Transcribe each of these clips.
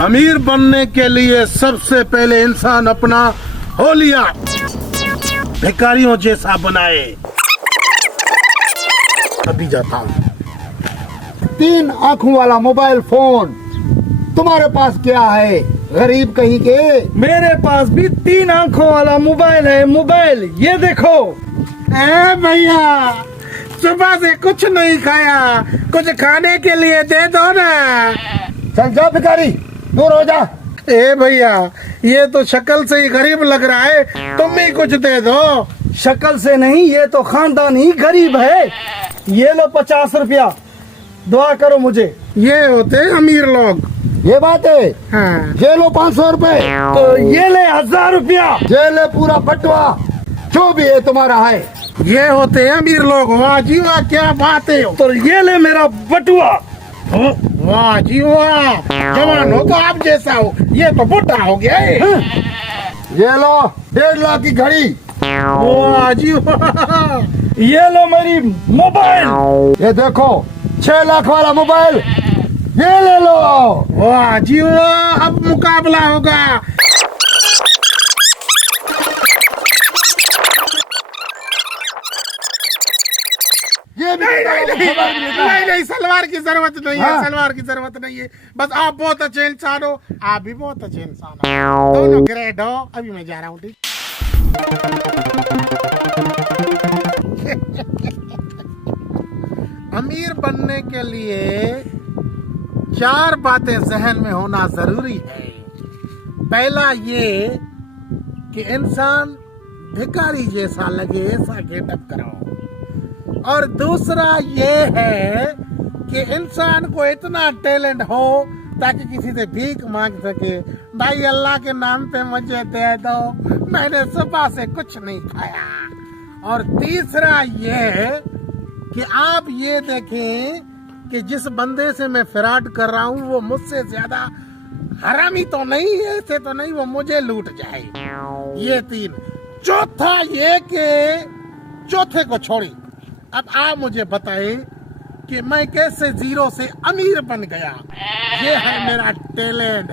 अमीर बनने के लिए सबसे पहले इंसान अपना होलिया भिखारियों जैसा बनाए। अभी जाता हूँ। 3 आंखों वाला मोबाइल फोन तुम्हारे पास क्या है, गरीब कहीं के? मेरे पास भी 3 आंखों वाला मोबाइल है। मोबाइल ये देखो। ए भैया, सुबह से कुछ नहीं खाया, कुछ खाने के लिए दे दो ना। चल जा भिखारी, दूर हो जा। ए भैया, ये तो शक्ल से ही गरीब लग रहा है, तुम ही कुछ दे दो। शक्ल से नहीं, ये तो खानदान ही गरीब है। ये लो 50 रुपया, दुआ करो मुझे। ये होते अमीर लोग। ये बात है। हाँ। ये लो 500 रुपए। तो ये ले 1000 रुपया। ये ले पूरा बटवा, जो भी है तुम्हारा है। ये होते अमीर लोग। वाह जी वाह, क्या बात है। तो ये ले मेरा बटुआ। वाह जी वाह, जवान हो तो आप जैसा हो, ये तो बुढ़ा हो गया है। ये लो 1.5 लाख की घड़ी। वाह जी वाह। ये लो मेरी मोबाइल। ये देखो 6 लाख वाला मोबाइल, ये ले लो। वाह जी वाह, अब मुकाबला होगा। ये भी नहीं, सलवार की जरूरत नहीं है। हाँ। सलवार की जरूरत नहीं है। बस आप बहुत अच्छे इंसान हो, आप भी बहुत अच्छे इंसान हो, दोनों ग्रेट हो। अभी मैं जा रहा हूँ, ठीक। अमीर बनने के लिए 4 बातें जहन में होना जरूरी है। पहला ये कि इंसान भिखारी जैसा लगे, ऐसा गेटअप कराओ। और दूसरा ये है कि इंसान को इतना टैलेंट हो ताकि किसी से भीख मांग सके। भाई अल्लाह के नाम पे मुझे दे दो, मैंने सुबह से कुछ नहीं खाया। और तीसरा ये कि आप ये देखें कि जिस बंदे से मैं फ्रॉड कर रहा हूँ वो मुझसे ज्यादा हरामी तो नहीं है, ऐसे तो नहीं वो मुझे लूट जाए। ये 3। चौथा ये कि चौथे को छोड़ी, अब आप मुझे बताएं कि मैं कैसे जीरो से अमीर बन गया। ये है मेरा टैलेंट।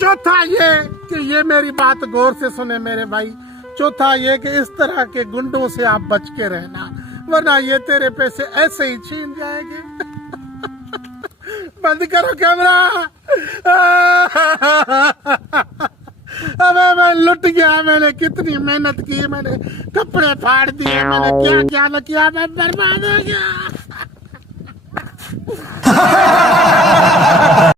चौथा ये कि ये मेरी बात गौर से सुने मेरे भाई। चौथा ये कि इस तरह के गुंडों से आप बच के रहना, वरना ये तेरे पैसे ऐसे ही छीन जाएंगे। बंद करो कैमरा। अबे मैं लुट गया। मैंने कितनी मेहनत की, मैंने कपड़े फाड़ दिए, मैंने क्या क्या किया, मैं बर्बाद हो गया।